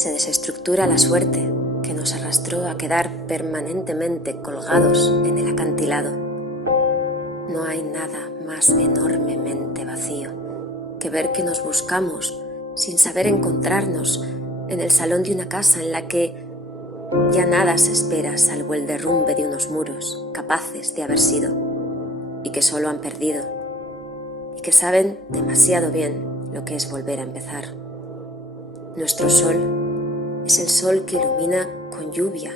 se desestructura la suerte que nos arrastró a quedar permanentemente colgados en el acantilado. No hay nada más enormemente vacío que ver que nos buscamos sin saber encontrarnos en el salón de una casa en la que ya nada se espera salvo el derrumbe de unos muros capaces de haber sido y que solo han perdido y que saben demasiado bien lo que es volver a empezar. Nuestro sol es el sol que ilumina con lluvia,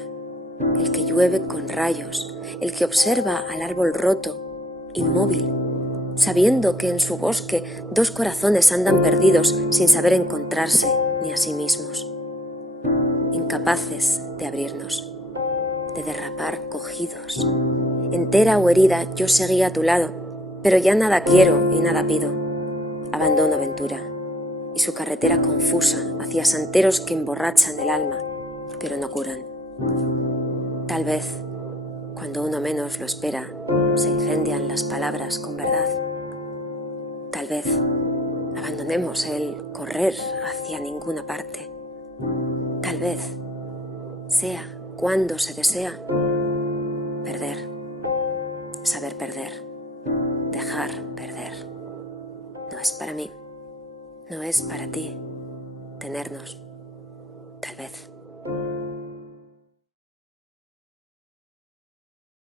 el que llueve con rayos, el que observa al árbol roto, inmóvil, sabiendo que en su bosque dos corazones andan perdidos sin saber encontrarse ni a sí mismos, incapaces de abrirnos, de derrapar cogidos. Entera o herida yo seguía a tu lado, pero ya nada quiero y nada pido. Abandono Ventura y su carretera confusa hacia santeros que emborrachan el alma, pero no curan. Tal vez, cuando uno menos lo espera, se incendian las palabras con verdad. Tal vez abandonemos el correr hacia ninguna parte. Tal vez sea cuando se desea perder, saber perder, dejar perder. No es para mí, no es para ti tenernos, tal vez.